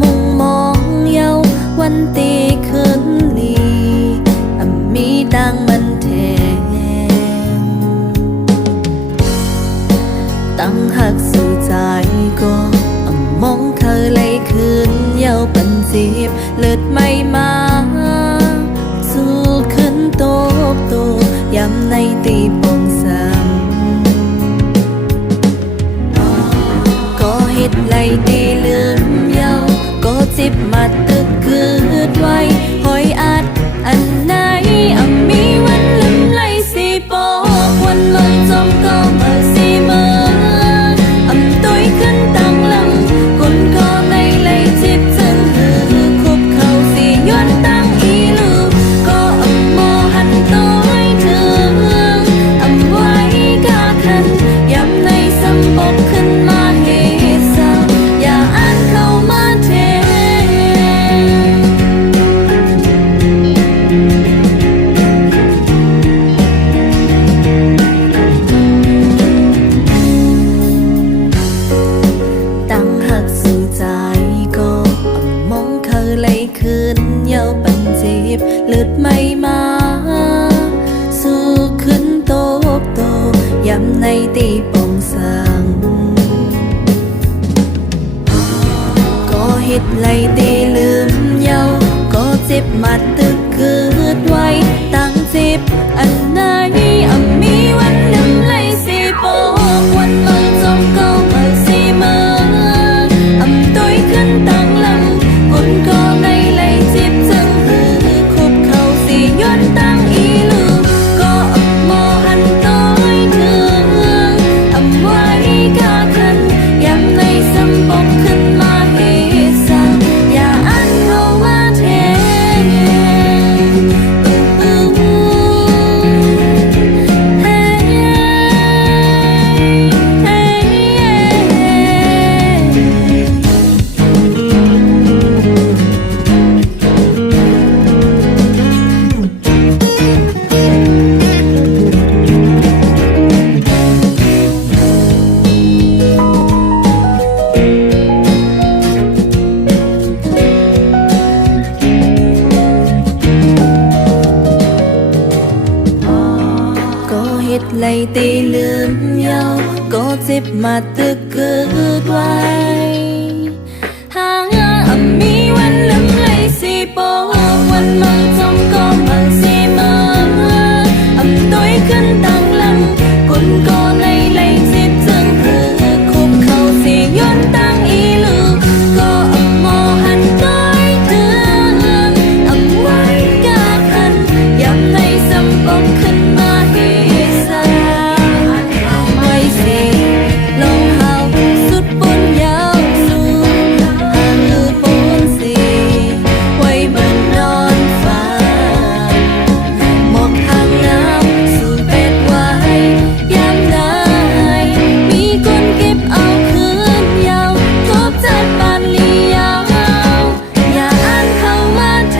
มุงมองเยาวันตีขึ้นลีมีดังมันแทงตั้งหักสู่ใจก็มองเธอเลยคืนเยาปันจีบเลือดไม่มาสู้ขึ้นโตโตย้ำในตีปองซ้ำก็เฮ็ดไล่ตีลืมเยาก็จิบมาตึกคืดไว้หอยอัดอันไหนมีวันลืมไล่สีปอกวันลงจมก็มาสีเมืองตุ้ยขึ้นตั้งลำกุนก็ในไล่จิบจึงหือคุบเข้าสีย้อนตั้งอีลูกก็โมหันต้อยถึงไว้กาคันย้ำในสมบกขึ้นมาเฮเศร้าอย่าอ่านเข้ามาเทตั้งหักสู่ใจก็มองเคยเลยคืนเยาปันจีบเลือดไม่มาสู้ขึ้นโตโตย้ำในตีปองสังก็เฮ็ดไล่ตีลืมเยาก็เจ็บมาตึกคืดไว้ตั้งเจ็บอันไหนมีวันลืมไล่สีปอกวันลงจมก็มาสีเมืองตุ้ยขึ้นตั้งลำกุนก็ในไล่จิบจึงหือคุบเข้าสีย้อนตั้งอีลูกก็โมหันต้อยถึงไว้กาคันย้ำในสมบกขึ้นมาเฮเศร้าอย่าอ่านเข้ามาเทก็เฮ็ดไล่ตีลืมเยาก็เจ็บมาตึกคืดไว้หางมีวันลืมไล่สีปอกวันมังจมก็มังสีเมืองตุ้ยขึ้นตั้งลำกุนก็ในไล่จิบจึงหือคุบเข้าสีย้อนตั้งอีลูกก็โมหันต้อยถึงไว้กาคันย้ำในสมบกขึ้นมาเฮเศร้าไว้สิลงเฮาสุดบนยาวสูงหางลือปนสีไว้บนนอนฟ้าหมอกทางน้ำสูดเป็ดไว้ยามใดมีคนเก็บเอาคืนยาวทบจัดปานลียาวอย่าอ่านเข้ามาเท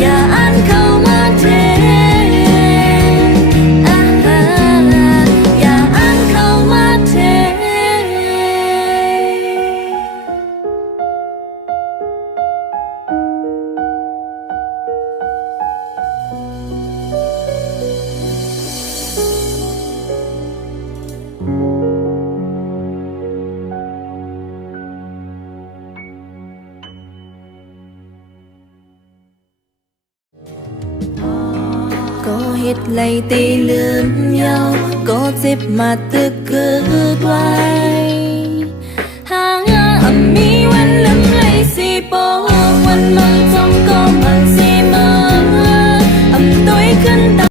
อย่าอ่านเข้ามาเทอย่าอ่านเข้ามาเทก็เฮ็ดไล่ตีลืมเยาก็เจ็บมาตึกคืดไว้หางมีวันลืมไล่สีปอกวันมังจมก็มังสีเมืองตุ้ยขึ้น